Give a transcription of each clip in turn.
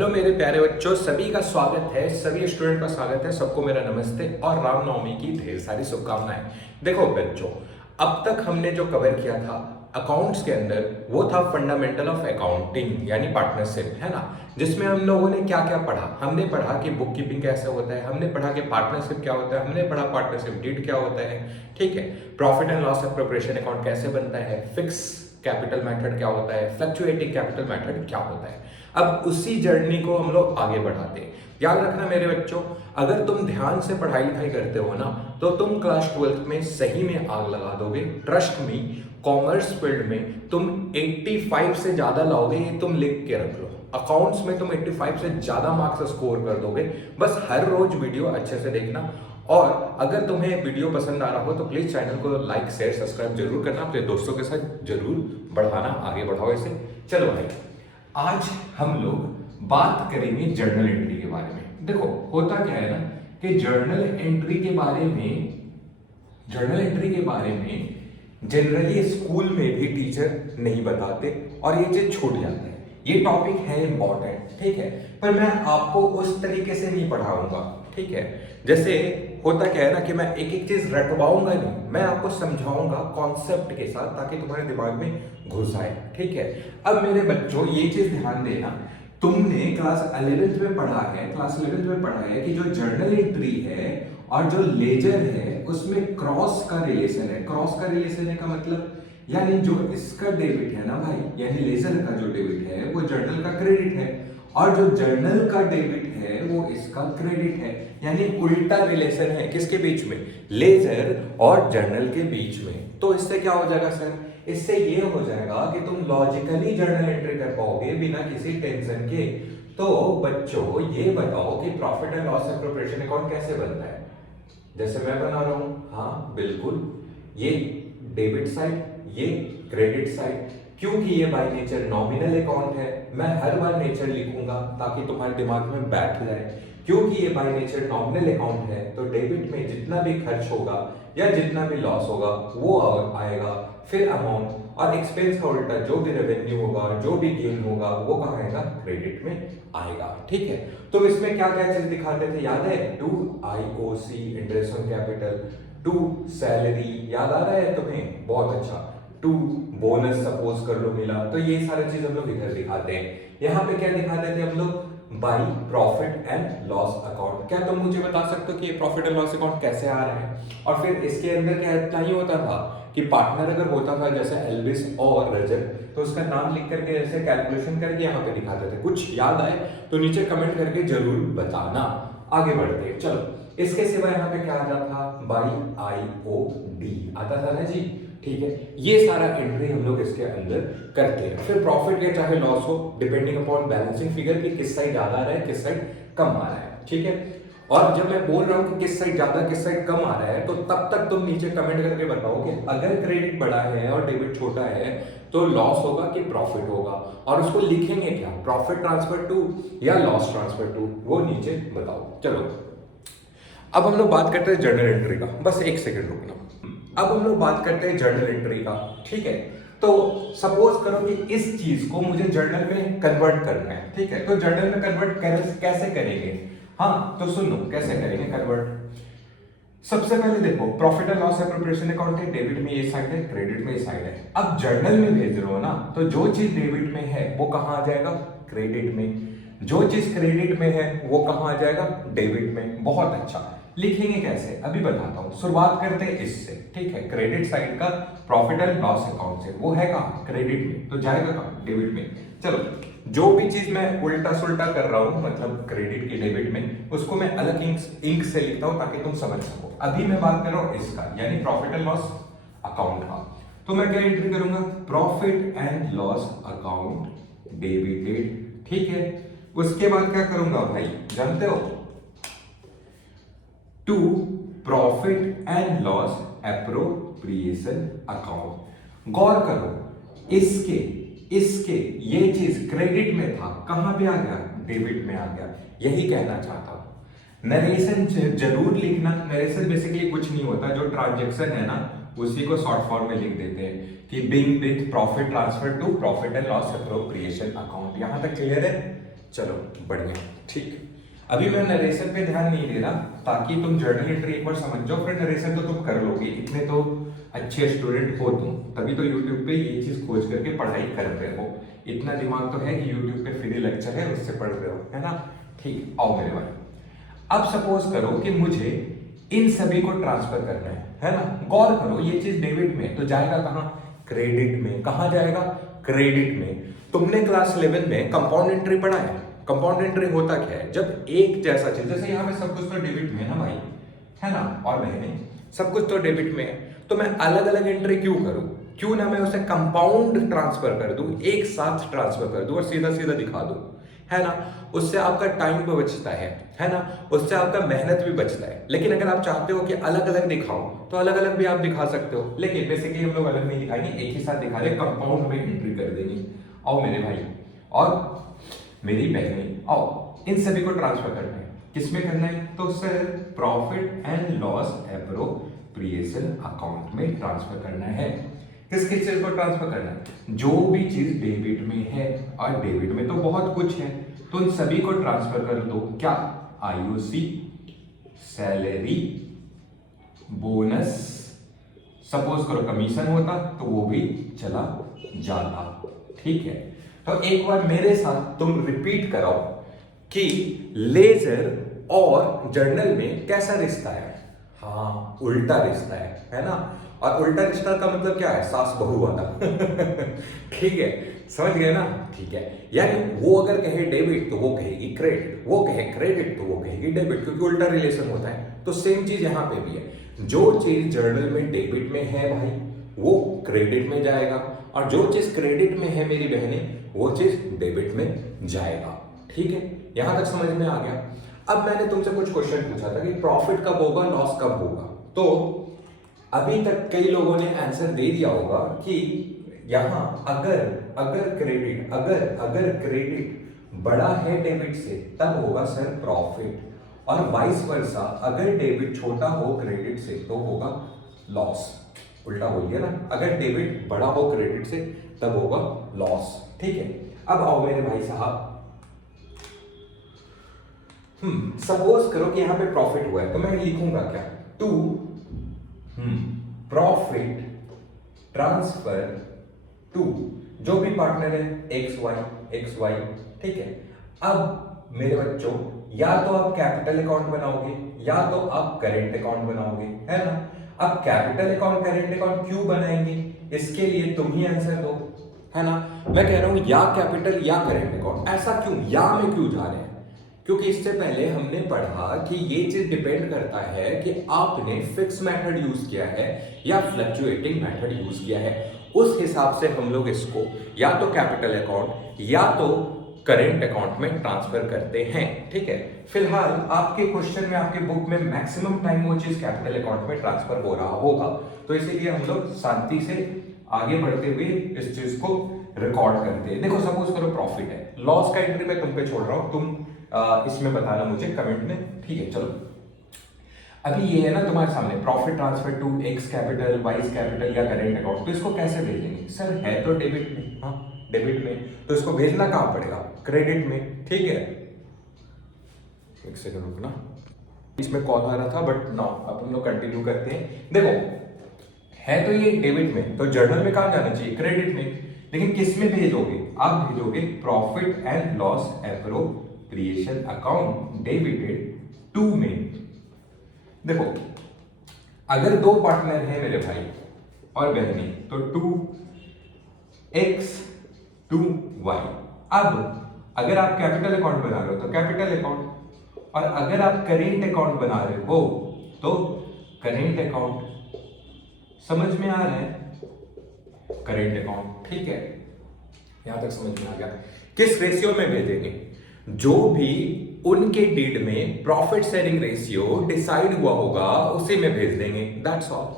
Hello मेरे प्यारे बच्चों, सभी का स्वागत है। सभी स्टूडेंट का स्वागत है। सबको मेरा नमस्ते और रामनवमी की ढेर सारी शुभकामनाएं। देखो बच्चों, अब तक हमने जो कवर किया था अकाउंट्स के अंदर, वो था फंडामेंटल ऑफ अकाउंटिंग यानी पार्टनरशिप, है ना। जिसमें हम लोगों ने क्या क्या पढ़ा। हमने पढ़ा कि बुक कीपिंग कैसे होता है, हमने पढ़ा कि पार्टनरशिप क्या होता है, हमने पढ़ा पार्टनरशिप डीड क्या होता है, ठीक है। Profit and loss appropriation account कैसे बनता है, फिक्स कैपिटल मेथड क्या होता है, फ्लक्चुएटिंग कैपिटल मेथड क्या होता है। अब उसी जर्नी को हम लोग आगे बढ़ाते हैं। याद रखना मेरे बच्चों, अगर तुम ध्यान से पढ़ाई लिखाई करते हो ना, तो तुम क्लास 12th में सही में आग लगा दोगे। ट्रस्ट मी, कॉमर्स फील्ड में तुम 85 से ज्यादा लाओगे, ये तुम लिख के रख लो। अकाउंट्स में तुम 85 से ज्यादा मार्क्स स्कोर कर दोगे। बस हर रोज वीडियो अच्छे से देखना, और अगर तुम्हें वीडियो पसंद आ रहा हो तो प्लीज चैनल को लाइक शेयर सब्सक्राइब जरूर करना, अपने दोस्तों के साथ जरूर बढ़ाना, आगे बढ़ाओ इसे। चलो भाई, आज हम लोग बात करेंगे जर्नल एंट्री के बारे में। देखो होता क्या है ना कि जर्नल एंट्री के बारे में जनरली स्कूल में भी टीचर नहीं बताते और ये चीज छूट जाता है। ये टॉपिक है इंपॉर्टेंट, ठीक है, पर मैं आपको उस तरीके से नहीं पढ़ाऊंगा, ठीक है। जैसे होता क्या है ना कि मैं एक एक चीज रटवाऊंगा नहीं, मैं आपको समझाऊंगा कॉन्सेप्ट के साथ, ताकि तुम्हारे दिमाग में घुस आए, ठीक है। अब मेरे बच्चों ये चीज ध्यान देना, तुमने क्लास 11th में पढ़ा है कि जो जर्नल एंट्री है और जो लेजर है उसमें क्रॉस का रिलेशन है। क्रॉस का रिलेशन है का मतलब, यानी जो इसका डेबिट है ना भाई, यानी लेजर का जो डेबिट है वो जर्नल का क्रेडिट है, और जो जर्नल का डेबिट है वो इसका क्रेडिट है। यानी उल्टा रिलेशन है किसके बीच में, लेजर और जर्नल के बीच में। तो इससे क्या हो जाएगा सर, इससे ये हो जाएगा कि तुम लॉजिकली जर्नल एंट्री कर पाओगे बिना किसी टेंशन के। तो बच्चों ये बताओ कि profit and loss appropriation account कैसे बनता है। जैसे मैं बना रहा हूं, हाँ बिल्कुल, ये डेबिट साइड, ये क्रेडिट साइड। क्योंकि ये बाय नेचर नॉमिनल अकाउंट है, मैं हर बार नेचर लिखूंगा ताकि तुम्हारे दिमाग में बैठ जाए। क्योंकि ये बाय नेचर नॉमिनल अकाउंट है, तो डेबिट में जितना भी खर्च होगा या जितना भी लॉस होगा वो आएगा, फिर अमाउंट, और एक्सपेंस का उल्टा जो भी रेवेन्यू होगा, जो भी गेन होगा, वो कहाँ आएगा, क्रेडिट में आएगा, ठीक है। तो इसमें क्या क्या चीज दिखाते थे याद है, to IOC interest on capital, to salary, याद आ रहा है तुम्हें, बहुत अच्छा, टू बोनस सपोज कर लो मिला, तो ये सारी चीज हम लोग इधर दिखाते हैं। यहाँ पे क्या दिखाते थे हम लोग, by profit and loss account. क्या तुम मुझे बता सकते हो कि ये प्रॉफिट एंड लॉस अकाउंट कैसे आ रहा है। और फिर इसके अंदर क्या इतना ही होता था कि पार्टनर अगर होता था जैसे एल्विस और रजत, तो उसका नाम लिख करके ऐसे कैलकुलेशन करके यहाँ पे दिखाते थे। कुछ याद आए तो नीचे कमेंट करके जरूर बताना। आगे बढ़ते हैं, चलो। इसके सिवा यहाँ पे क्या आता था, बाई आई ओ डी आता था ना जी, ठीक है। ये सारा एंट्री हम लोग इसके अंदर करते हैं। फिर प्रॉफिट या चाहे लॉस हो, डिपेंडिंग अपॉन बैलेंसिंग फिगर की किस साइड ज्यादा आ रहा है किस साइड कम आ रहा है, ठीक है। और जब मैं बोल रहा हूं कि किस साइड ज्यादा किस साइड कम आ रहा है, तो तब तक तुम नीचे कमेंट करके बताओ कि अगर क्रेडिट बड़ा है और डेबिट छोटा है तो लॉस होगा कि प्रॉफिट होगा, और उसको लिखेंगे क्या, प्रॉफिट ट्रांसफर टू या लॉस ट्रांसफर टू, वो नीचे बताओ। चलो अब हम लोग बात करते हैं जर्नल एंट्री का, बस एक सेकंड रुकना। अब हम लोग बात करते हैं जर्नल एंट्री का, ठीक है। तो सपोज करो कि इस चीज को मुझे जर्नल में कन्वर्ट करना है, ठीक है। तो जर्नल में कन्वर्ट कैसे करेंगे, हाँ तो सुनो कैसे करेंगे कन्वर्ट। सबसे पहले देखो, profit and loss appropriation account है, डेबिट में ये साइड है, क्रेडिट में ये साइड है। अब जर्नल में भेज रहे हो ना, तो जो चीज डेबिट में है वो कहां आ जाएगा, क्रेडिट में। जो चीज क्रेडिट में है वो कहां आ जाएगा, डेबिट में। बहुत अच्छा, लिखेंगे कैसे अभी बताता हूं। शुरुआत करते हैं इससे, ठीक है। क्रेडिट साइड का प्रॉफिट एंड लॉस अकाउंट से, वो है कहां, क्रेडिट में, तो जाएगा कहां, डेबिट में। चलो, जो भी चीज मैं उल्टा सुल्टा कर रहा हूं, मतलब क्रेडिट की डेबिट में, उसको मैं अलग इंक से लिखता हूं ताकि तुम समझ सको। अभी मैं बात कर रहा हूं इसका, यानी प्रॉफिट एंड लॉस अकाउंट का। तो मैं क्या एंट्री करूंगा, profit and loss account debited, ठीक है। उसके बाद क्या करूंगा भाई, जानते हो, to profit and loss appropriation account. गौर करो, इसके इसके ये चीज क्रेडिट में था, कहां पे आ गया, डेबिट में आ गया। यही कहना चाहता हूं। नरेशन जरूर लिखना। नरेशन बेसिकली कुछ नहीं होता, जो ट्रांजैक्शन है ना उसी को शॉर्ट फॉर्म में लिख देते हैं कि being with profit transfer to profit and loss appropriation account. यहां तक क्लियर है, चलो बढ़िया, ठीक। अभी मैं नरेशन पे ध्यान नहीं दे रहा ताकि तुम जर्नल एंट्री एक बार समझ जाओ, फिर नरेशन तो तुम कर लोगे, इतने तो अच्छे स्टूडेंट हो तुम, तभी तो यूट्यूब पे ये चीज खोज करके पढ़ाई कर रहे हो। इतना दिमाग तो है कि यूट्यूब पे फ्री लेक्चर है उससे पढ़ रहे हो, है ना। ठीक, आओ मेरे भाई। अब सपोज करो कि मुझे इन सभी को ट्रांसफर करना है ना। गौर करो, ये चीज डेबिट में तो जाएगा कहाँ, क्रेडिट में। कहाँ जाएगा, क्रेडिट में। तुमने क्लास 11 में कंपाउंड एंट्री पढ़ा है। कंपाउंड एंट्री होता क्या है, जब एक जैसा चीज, जैसे यहाँ पे सब कुछ तो डेबिट में है ना भाई, है ना, और बहने सब कुछ तो डेबिट में है, तो मैं अलग अलग एंट्री क्यों करूं, क्यों ना मैं उसे कंपाउंड ट्रांसफर कर दूं, एक साथ ट्रांसफर कर दूं और सीधा सीधा दिखा दूं, है ना। उससे आपका टाइम भी बचता है ना, उससे आपका मेहनत भी बचता है। लेकिन अगर आप चाहते हो कि अलग अलग दिखाओ तो अलग अलग भी आप दिखा सकते हो, लेकिन बेसिकली हम लोग अलग नहीं दिखाएंगे, एक ही साथ दिखा रहे, कंपाउंड में एंट्री कर देंगे। आओ मेरे भाई और मेरी बहनें, आओ इन सभी को ट्रांसफर करना है। किसमें करना है, तो sir profit and loss appropriation account में ट्रांसफर करना है। किस किस चीज को ट्रांसफर करना है, जो भी चीज डेबिट में है, और डेबिट में तो बहुत कुछ है, तो इन सभी को ट्रांसफर कर दो। क्या, आईओसी, सैलरी, बोनस, सपोज करो कमीशन होता तो वो भी चला जाता। ठीक है, तो एक बार मेरे साथ तुम रिपीट कराओ कि लेजर और जर्नल में कैसा रिश्ता है। हाँ, उल्टा रिश्ता है ना। और उल्टा रिश्ता का मतलब क्या है, सास बहू वाला। ठीक है, समझ गए ना। ठीक है, यानी वो अगर कहे डेबिट तो वो कहेगी क्रेडिट, वो कहे क्रेडिट तो वो कहेगी डेबिट, क्योंकि उल्टा रिलेशन होता है। तो सेम चीज यहां पे भी है, जो चीज जर्नल में डेबिट में है भाई वो क्रेडिट में जाएगा, और जो चीज क्रेडिट में है मेरी बहने वो चीज डेबिट में जाएगा। ठीक है, यहां तक समझ में आ गया। अब मैंने तुमसे कुछ क्वेश्चन पूछा था कि प्रॉफिट कब होगा, लॉस कब होगा, तो अभी तक कई लोगों ने आंसर दे दिया होगा कि यहां अगर क्रेडिट बड़ा है डेबिट से तब होगा सर प्रॉफिट, और वाइस वर्सा अगर डेबिट छोटा हो क्रेडिट से तो होगा लॉस। उल्टा बोल दिया ना, अगर डेबिट बड़ा हो क्रेडिट से तब होगा लॉस। ठीक है, अब आओ मेरे भाई साहब, सपोज करो कि यहां पे प्रॉफिट हुआ है, तो मैं लिखूंगा क्या, टू प्रॉफिट ट्रांसफर टू जो भी पार्टनर है एक्स वाई। ठीक है, अब मेरे बच्चों या तो आप कैपिटल अकाउंट बनाओगे या तो आप करेंट अकाउंट बनाओगे, है ना। अब कैपिटल अकाउंट करेंट अकाउंट क्यों बनाएंगे, इसके लिए तुम ही आंसर दो, है ना। मैं कह रहा हूं या कैपिटल या करेंट अकाउंट, ऐसा क्यों, या में क्यों जा रहे हैं, क्योंकि इससे पहले हमने पढ़ा कि ये चीज डिपेंड करता है कि आपने फिक्स मेथड यूज किया है या फ्लक्चुएटिंग मेथड यूज किया है। उस हिसाब से हम लोग इसको या तो कैपिटल अकाउंट या तो करेंट अकाउंट में ट्रांसफर करते हैं। ठीक है, फिलहाल आपके क्वेश्चन में, आपके बुक में मैक्सिमम टाइम वो चीज कैपिटल अकाउंट में ट्रांसफर हो रहा होगा, तो इसीलिए हम लोग शांति से आगे बढ़ते हुए इस चीज को रिकॉर्ड करते हैं। देखो सपोज करो प्रॉफिट है, लॉस का एंट्री मैं तुम पे छोड़ रहा हूं, तुम इसमें बताना मुझे कमेंट में। ठीक है, चलो अभी ये है ना तुम्हारे सामने, profit transfer to X capital, vice capital या करेंट अकाउंट, तो इसको कैसे भेजेंगे, सर है तो डेबिट में, हाँ डेबिट में, तो इसको भेजना कहां पड़ेगा, क्रेडिट में। ठीक है, एक सेकंड रुकना, इसमें कॉल आ रहा था बट नो, अब हम लोग कंटिन्यू करते हैं। देखो है तो ये डेबिट में, तो जर्नल में कहां जाना चाहिए, क्रेडिट में, लेकिन किस में भेजोगे, आप भेजोगे profit and loss appropriation account debited to में। देखो अगर दो पार्टनर है मेरे भाई और बहनी, तो 2x 2y। अब अगर आप कैपिटल अकाउंट बना रहे हो तो कैपिटल अकाउंट, और अगर आप करेंट अकाउंट बना रहे हो तो करेंट अकाउंट। समझ में आ रहा है, करेंट अकाउंट। ठीक है, यहां तक समझ में आ गया। किस रेशियो में भेजेंगे, जो भी उनके डीड में प्रॉफिट शेयरिंग रेशियो डिसाइड हुआ होगा उसी में भेज देंगे, दैट्स ऑल।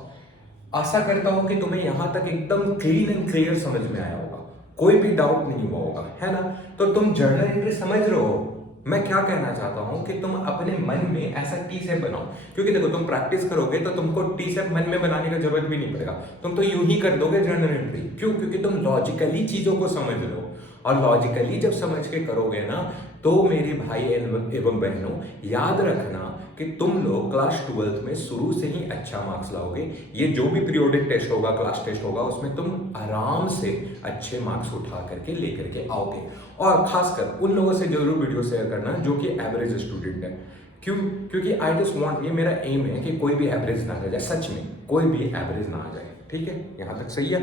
आशा करता हूं कि तुम्हें यहां तक एकदम क्लीन एंड क्लियर समझ में आया होगा, कोई भी डाउट नहीं हुआ होगा, है ना। तो तुम जर्नल एंट्री समझ रहे हो, मैं क्या कहना चाहता हूं कि तुम अपने मन में ऐसा टी शेप बनाओ, क्योंकि देखो तुम प्रैक्टिस करोगे तो तुमको टी शेप मन में बनाने की जरूरत भी नहीं पड़ेगा, तुम तो यूं ही कर दोगे जर्नल एंट्री। क्यों, क्योंकि तुम लॉजिकली चीजों को समझ रहे हो, और लॉजिकली जब समझ के करोगे ना तो मेरे भाई एवं बहनों, याद रखना कि तुम लोग क्लास 12th में शुरू से ही अच्छा मार्क्स लाओगे। ये जो भी पीरियोडिक टेस्ट होगा, क्लास टेस्ट होगा, उसमें तुम आराम से अच्छे मार्क्स उठा करके लेकर के आओगे। और खासकर उन लोगों से जरूर वीडियो शेयर करना जो कि एवरेज स्टूडेंट है। क्यों? क्योंकि आई जस्ट वांट, ये मेरा एम है कि कोई भी एवरेज ना आ जाए, सच में कोई भी एवरेज ना आ जाए। ठीक है, यहाँ तक सही है।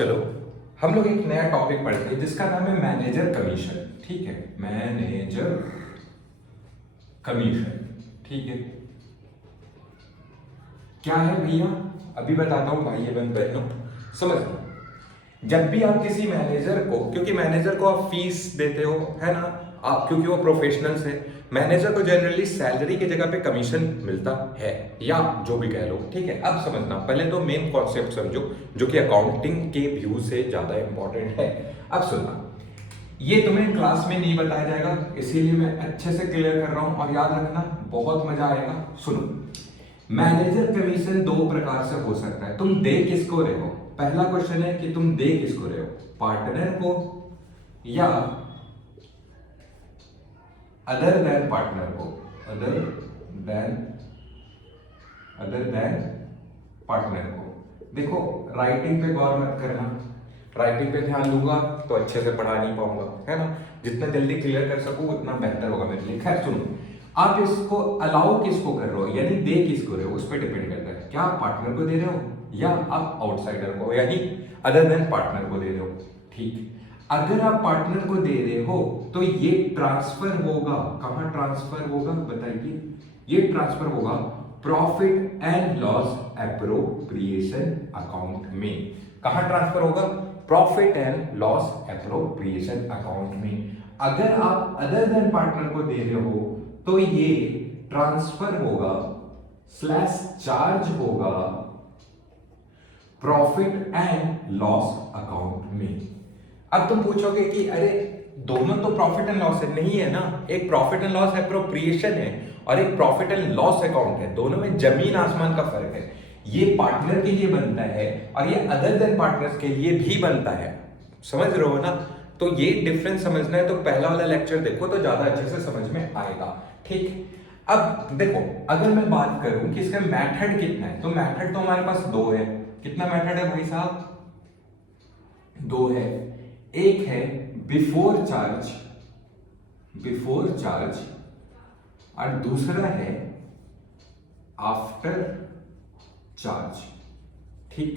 चलो हम लोग एक नया टॉपिक पढ़ते हैं जिसका नाम है मैनेजर कमीशन। ठीक है, मैनेजर कमीशन। ठीक है, क्या है भैया, अभी बताता हूं भाई एवं बहनों, समझ लो। जब भी आप किसी मैनेजर को, क्योंकि मैनेजर को आप फीस देते हो, है ना, आप, क्योंकि वो प्रोफेशनल्स है, मैनेजर को जनरली सैलरी की जगह पे कमीशन मिलता है, या जो भी कह लो। ठीक है, अब समझना, पहले तो मेन कॉन्सेप्ट समझो जो कि अकाउंटिंग के व्यू से ज्यादा इंपॉर्टेंट है। अब सुनना, ये तुम्हें क्लास में नहीं बताया जाएगा, इसीलिए मैं अच्छे से क्लियर कर रहा हूं, और याद रखना बहुत मजा आएगा। सुनो, मैनेजर कमीशन दो प्रकार से हो सकता है। तुम दे किसको रहे हो? पहला क्वेश्चन है कि तुम दे किसको रहे हो, पार्टनर को या अदर देन पार्टनर को? अदर देन पार्टनर को। देखो, राइटिंग पे गौर मत करना, राइटिंग पे ध्यान दूंगा तो अच्छे से पढ़ा नहीं पाऊंगा, है ना। जितना जल्दी क्लियर कर सकूं उतना बेहतर होगा मेरे लिए। खैर सुनो, आप इसको अलाउ किसको कर रहे हो, यानी दे किसको रहे हो, उस पर डिपेंड करता है। क्या आप पार्टनर को दे रहे हो या आप आउटसाइडर को, यानी अदर देन पार्टनर को दे रहे हो? ठीक, अगर आप पार्टनर को दे रहे हो तो ये ट्रांसफर होगा, कहां ट्रांसफर होगा बताइए? ये ट्रांसफर होगा profit and loss appropriation account में। कहां ट्रांसफर होगा? Profit and loss appropriation account में। अगर आप अदर देन पार्टनर को दे रहे हो तो ये ट्रांसफर होगा स्लैश चार्ज होगा प्रॉफिट एंड लॉस अकाउंट में। अब तुम पूछोगे कि अरे दोनों तो प्रॉफिट एंड लॉस है, नहीं है ना। एक प्रॉफिट एंड लॉस एप्रोप्रिएशन है और एक प्रॉफिट एंड लॉस अकाउंट है, दोनों में जमीन आसमान का फर्क है। ये पार्टनर के लिए बनता है और ये अदर देन पार्टनर्स के लिए भी बनता है, समझ रहे हो ना। तो ये डिफरेंस समझना है तो पहला वाला लेक्चर देखो तो ज्यादा अच्छे से समझ में आएगा। ठीक, अब देखो, अगर मैं बात करूं कि इसका मेथड कितना है, तो मेथड तो हमारे पास दो है। कितना मेथड है भाई साहब? दो है। एक है बिफोर चार्ज और दूसरा है आफ्टर चार्ज। ठीक,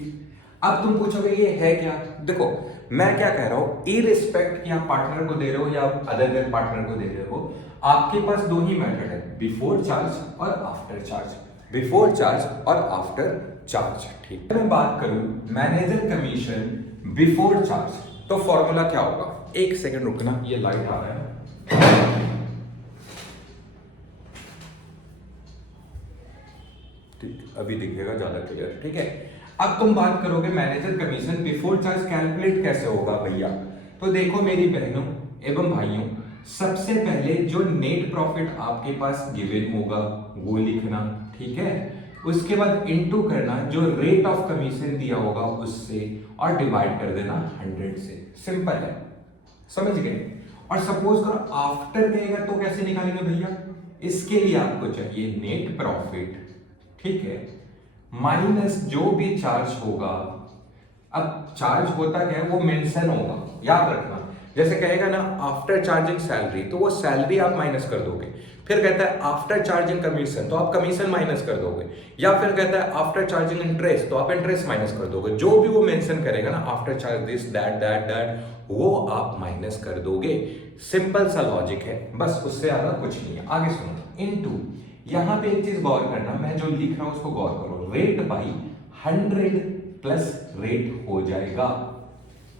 अब तुम पूछोगे ये है क्या? देखो, मैं क्या कह रहा हूं, इररिस्पेक्ट कि आप पार्टनर को दे रहे हो या अदर देन पार्टनर को दे रहे हो, आपके पास दो ही मेथड है, बिफोर चार्ज और आफ्टर चार्ज। बिफोर चार्ज और आफ्टर चार्ज। ठीक, मैं बात करूं मैनेजर कमीशन बिफोर चार्ज, तो फॉर्मूला क्या होगा? एक सेकंड रुकना, ये लाइट आ रहा है। ठीक, अभी दिखेगा ज्यादा क्लियर। ठीक है, अब तुम बात करोगे manager commission before charge calculate कैसे होगा भैया? तो देखो मेरी बहनों एवं भाइयों, सबसे पहले जो नेट प्रॉफिट आपके पास गिवन होगा वो लिखना। ठीक है, उसके बाद इनटू करना जो रेट ऑफ कमीशन दिया होगा उससे और डिवाइड कर देना 100 से। सिंपल है, समझ गए। और सपोज करो आफ्टर कहेगा तो कैसे निकालेंगे भैया? इसके लिए आपको चाहिए नेट प्रॉफिट, ठीक है, माइनस जो भी चार्ज होगा। अब चार्ज होता क्या है, वो मेंशन होगा, याद रखना। जैसे कहेगा ना आफ्टर चार्जिंग सैलरी, तो वो सैलरी आप माइनस कर दोगे। फिर कहता है आफ्टर चार्जिंग कमीशन, तो आप कमीशन माइनस कर दोगे। या फिर कहता है आफ्टर चार्जिंग इंटरेस्ट, तो आप इंटरेस्ट माइनस कर दोगे। जो भी वो मेंशन करेगा ना, after charge this that that that, वो आप माइनस कर दोगे। सिंपल सा लॉजिक है, बस उससे ज्यादा कुछ नहीं है। आगे सुनो, इनटू, यहां पे एक चीज गौर करना, मैं जो लिख रहा हूं उसको गौर करो। रेट बाई 100 प्लस रेट हो जाएगा।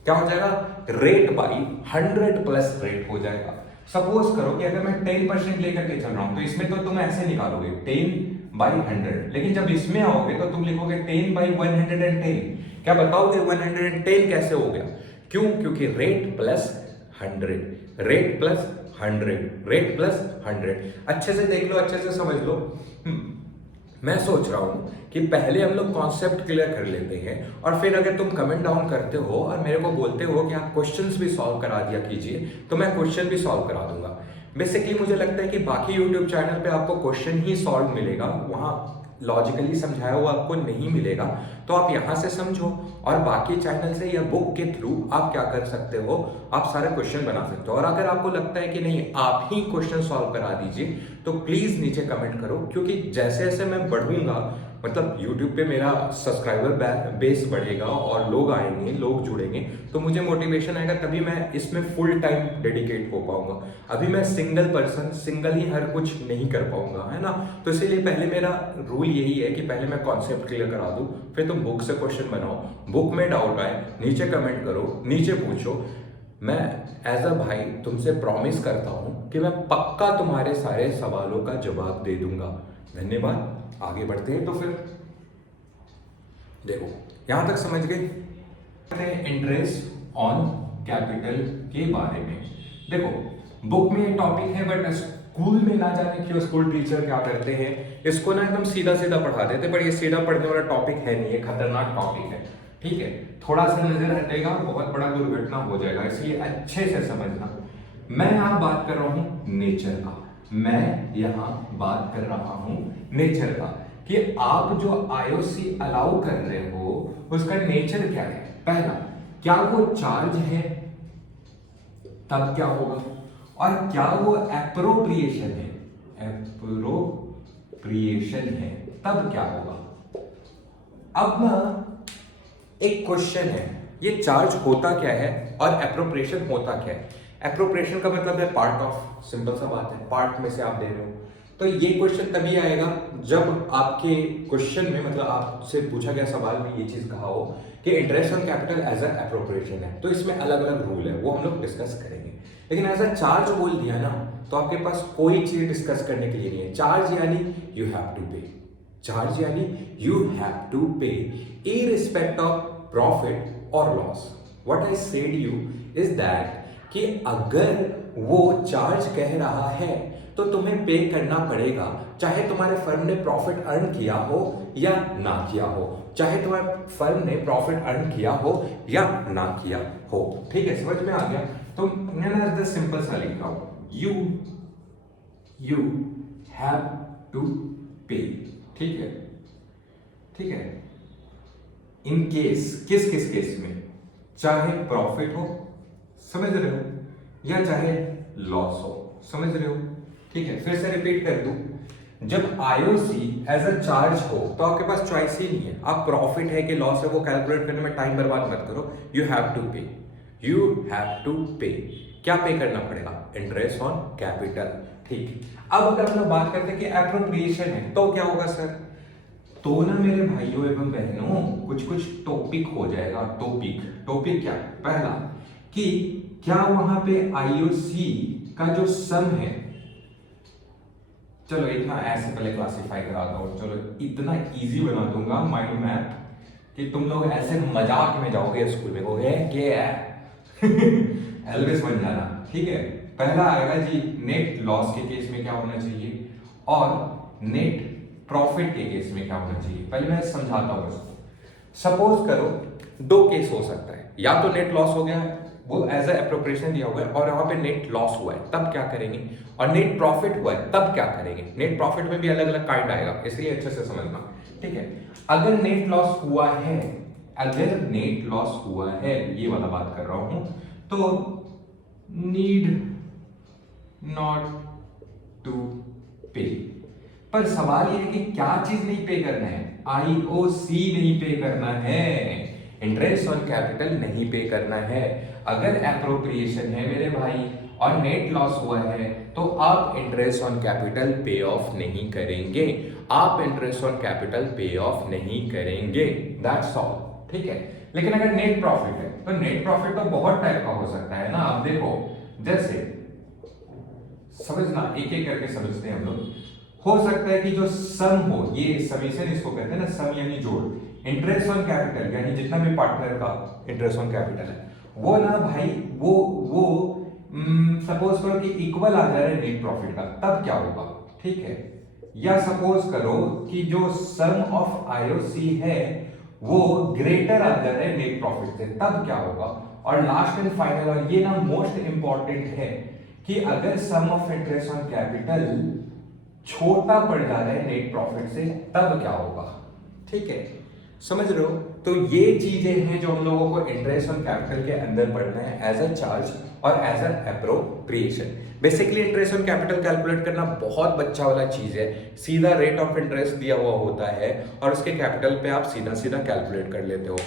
क्या हो जाएगा? रेट बाई 100 प्लस रेट हो जाएगा। सपोज करो कि अगर मैं 10% लेकर के चल रहा हूं तो इसमें तो तुम ऐसे निकालोगे 10 बाई 100, लेकिन जब इसमें आओगे तो तुम लिखोगे 10 बाई 110। क्या बताओगे 110 कैसे हो गया? क्यों? क्योंकि rate plus 100, rate plus 100, rate plus 100। अच्छे से देख लो, अच्छे से समझ लो। मैं सोच रहा हूं कि पहले हम लोग कॉन्सेप्ट क्लियर कर लेते हैं और फिर अगर तुम कमेंट डाउन करते हो और मेरे को बोलते हो कि आप क्वेश्चंस भी सॉल्व करा दिया कीजिए, तो मैं क्वेश्चन भी सॉल्व करा दूंगा। बेसिकली मुझे लगता है कि बाकी यूट्यूब चैनल पे आपको क्वेश्चन ही सॉल्व मिलेगा, वहाँ लॉजिकली समझाया हुआ आपको नहीं मिलेगा। तो आप यहाँ से समझो और बाकी चैनल से या बुक के थ्रू आप क्या कर सकते हो, आप सारे क्वेश्चन बना सकते हो। और अगर आपको लगता है कि नहीं आप ही क्वेश्चन सॉल्व करा दीजिए तो प्लीज नीचे कमेंट करो, क्योंकि जैसे जैसे मैं बढ़ूंगा मतलब YouTube पे मेरा सब्सक्राइबर बेस बढ़ेगा और लोग आएंगे, लोग जुड़ेंगे, तो मुझे मोटिवेशन आएगा, तभी मैं इसमें फुल टाइम डेडिकेट हो पाऊंगा। अभी मैं सिंगल पर्सन सिंगल ही हर कुछ नहीं कर पाऊंगा, है ना। तो इसीलिए पहले मेरा रूल यही है कि पहले मैं कॉन्सेप्ट क्लियर करा दूं, फिर तुम बुक से क्वेश्चन बनाओ, बुक में डाउट आए नीचे कमेंट करो, नीचे पूछो। मैं एज अ भाई तुमसे प्रॉमिस करता हूं कि मैं पक्का तुम्हारे सारे सवालों का जवाब दे दूंगा। धन्यवाद। आगे बढ़ते हैं। तो फिर देखो यहां तक समझ गए इंटरेस्ट ऑन कैपिटल के बारे में। देखो बुक में ये टॉपिक है, बट स्कूल में ना जाने क्यों स्कूल टीचर क्या करते हैं, इसको ना एकदम सीधा सीधा पढ़ा देते, पर ये सीधा पढ़ने वाला टॉपिक है नहीं, ये खतरनाक टॉपिक है। ठीक है, थोड़ा सा नजर हटेगा बहुत बड़ा दुर्घटना हो जाएगा, इसलिए अच्छे से समझना। मैं यहाँ बात कर रहा हूँ नेचर का, मैं यहाँ बात कर रहा हूँ नेचर का, कि आप जो आईओसी अलाउ कर रहे हो उसका नेचर क्या है। पहला, क्या वो चार्ज है, तब क्या होगा, और क्या वो एप्रोप्रिएशन है, एप्रोप्रिएशन है तब क्या होगा। अब ना एक क्वेश्चन है, ये चार्ज होता क्या है और एप्रोप्रिएशन होता क्या है। एप्रोप्रिएशन का मतलब है पार्ट ऑफ, सिंपल सा बात है, पार्ट में से आप दे रहे हो। तो ये क्वेश्चन तभी आएगा जब आपके क्वेश्चन में मतलब आपसे पूछा गया सवाल में ये चीज कहा हो कि interest on capital as a appropriation है, तो इसमें अलग अलग रूल है, वो हम लोग डिस्कस करेंगे। लेकिन एज अ चार्ज बोल दिया ना, तो आपके पास कोई चीज डिस्कस करने के लिए नहीं है। चार्ज यानी यू हैव टू पे, चार्ज यानी यू हैव टू पे इररिस्पेक्ट ऑफ प्रॉफिट और loss. What I said you is that कि अगर वो चार्ज कह रहा है तो तुम्हें पे करना पड़ेगा, चाहे तुम्हारे फर्म ने प्रॉफिट अर्न किया हो या ना किया हो, चाहे तुम्हारे फर्म ने प्रॉफिट अर्न किया हो या ना किया हो। ठीक है, समझ में आ गया। तो मैंने सिंपल सा लिखा हूं, यू हैव टू पे। ठीक है, ठीक है। इन केस, किस किस केस में, चाहे प्रॉफिट हो, समझ रहे हो, या चाहे लॉस हो, समझ रहे हो। ठीक है, फिर से रिपीट कर दूं, जब आईओसी एज अ चार्ज हो तो आपके पास चॉइस ही नहीं है, आप प्रॉफिट है कि लॉस है वो कैलकुलेट करने में टाइम बर्बाद मत करो। यू हैव टू पे, यू हैव टू पे। क्या पे करना पड़ेगा, इंटरेस्ट ऑन कैपिटल। ठीक, अब अगर हम लोग बात करते हैं कि एप्रोप्रिएशन है तो क्या होगा सर, तो ना मेरे भाइयों एवं बहनों कुछ कुछ टॉपिक हो जाएगा। टॉपिक क्या, पहला कि क्या वहां पे आईओसी का जो सम है, चलो इतना ऐसे पहले क्लासिफाई कराता हूं, चलो इतना इजी बना दूंगा माइंड मैप कि तुम लोग ऐसे मजाक में जाओगे स्कूल में, कहोगे क्या है एल्विस बन जाना। ठीक है, पहला आएगा जी नेट लॉस के केस में क्या होना चाहिए और नेट प्रॉफिट के केस में क्या होना चाहिए। पहले मैं समझाता हूं इसको। सपोज करो दो केस हो सकता है, या तो नेट लॉस हो गया है, वो एज अ एप्रोप्रिएशन दिया हुआ है और यहाँ पे नेट लॉस हुआ है तब क्या करेंगे, और नेट प्रॉफिट हुआ है तब क्या करेंगे। नेट प्रॉफिट में भी अलग अलग काइंड आएगा, इसलिए अच्छे से समझना। ठीक है, अगर नेट लॉस हुआ है, अगर नेट लॉस हुआ है, ये वाला बात कर रहा हूं, तो नीड नॉट टू पे। पर सवाल यह है कि क्या चीज नहीं पे करना है, आईओसी नहीं पे करना है, इंटरेस्ट ऑन कैपिटल नहीं पे करना है। अगर एप्रोप्रिएशन है मेरे भाई और नेट लॉस हुआ है तो आप इंटरेस्ट ऑन कैपिटल पे ऑफ नहीं करेंगे, आप इंटरेस्ट ऑन कैपिटल पे ऑफ नहीं करेंगे, दैट्स ऑल। ठीक है, लेकिन अगर नेट प्रॉफिट है तो नेट प्रॉफिट तो बहुत टाइप का हो सकता है ना। आप देखो, जैसे समझना, एक एक करके समझते हैं हम लोग। हो सकता है कि जो सम हो, ये समेशन इसको कहते हैं ना, सम यानी जोड़, इंटरेस्ट ऑन कैपिटल यानी जितना भी पार्टनर का इंटरेस्ट ऑन कैपिटल है वो ना भाई वो सपोज करो कि इक्वल आ जा रहा है नेट प्रॉफिट का, तब क्या होगा। ठीक है, या सपोज करो कि जो सम ऑफ आईओसी है वो ग्रेटर आ जा रहा है नेट प्रॉफिट से, तब क्या होगा। और लास्ट एंड फाइनल, और ये ना मोस्ट इंपॉर्टेंट है कि अगर सम ऑफ इंटरेस्ट ऑन कैपिटल छोटा पड़ जा रहा है नेट प्रॉफिट से, तब क्या होगा। ठीक है, समझ रहे हो। तो ये चीजें हैं जो हम लोगों को इंटरेस्ट ऑन कैपिटल के अंदर पढ़ना है एज अ चार्ज और as a appropriation. Basically interest on capital calculate करना बहुत बच्चा वाला चीज है। सीधा रेट ऑफ इंटरेस्ट दिया हुआ होता है और उसके कैपिटल पे आप सीधा सीधा कैलकुलेट कर लेते हो।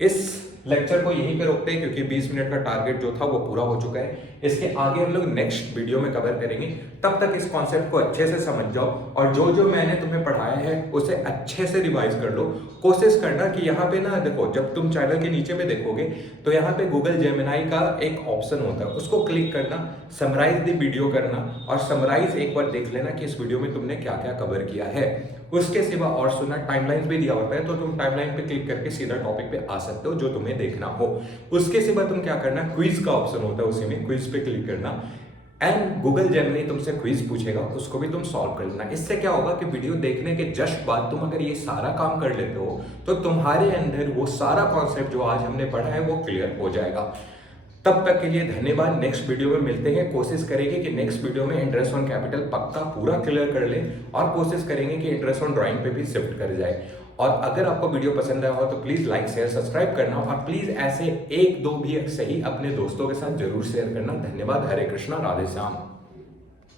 इस लेक्चर को यहीं पे रोकते हैं क्योंकि 20 मिनट का टारगेट जो था वो पूरा हो चुका है। इसके आगे हम लोग नेक्स्ट वीडियो में कवर करेंगे। तब तक इस कॉन्सेप्ट को अच्छे से समझ जाओ और जो जो मैंने तुम्हें पढ़ाया है उसे अच्छे से रिवाइज कर लो। कोशिश करना कि यहाँ पे ना देखो, जब तुम चैनल के नीचे में देखोगे तो यहाँ पे गूगल जेमिनाई का एक ऑप्शन होता है, उसको क्लिक करना, समराइज द वीडियो करना और समराइज एक बार देख लेना कि इस वीडियो में तुमने क्या क्या कवर किया है। उसके सिवा और सुना टाइमलाइन भी दिया होता है, तो तुम टाइमलाइन पे क्लिक करके सीधा टॉपिक पे आ सकते हो जो तुम्हें देखना हो। उसके सिवा तुम क्या करना, क्विज का ऑप्शन होता है, उसी में क्विज पे क्लिक करना एंड गूगल जेमिनी तुमसे क्विज पूछेगा, उसको भी तुम सॉल्व कर लेना। इससे क्या होगा कि वीडियो देखने के जस्ट बाद तुम अगर ये सारा काम कर लेते हो तो तुम्हारे अंदर वो सारा कॉन्सेप्ट जो आज हमने पढ़ा है वो क्लियर हो जाएगा। तब तक के लिए धन्यवाद। नेक्स्ट वीडियो में मिलते हैं। कोशिश करेंगे कि नेक्स्ट वीडियो में इंटरेस्ट ऑन कैपिटल पक्का पूरा क्लियर कर लें और कोशिश करेंगे कि इंटरेस्ट ऑन ड्राइंग पे भी शिफ्ट कर जाए। और अगर आपको वीडियो पसंद आया हो तो प्लीज लाइक शेयर सब्सक्राइब करना और प्लीज ऐसे एक दो भी सही अपने दोस्तों के साथ जरूर शेयर करना। धन्यवाद। हरे कृष्णा, राधे श्याम।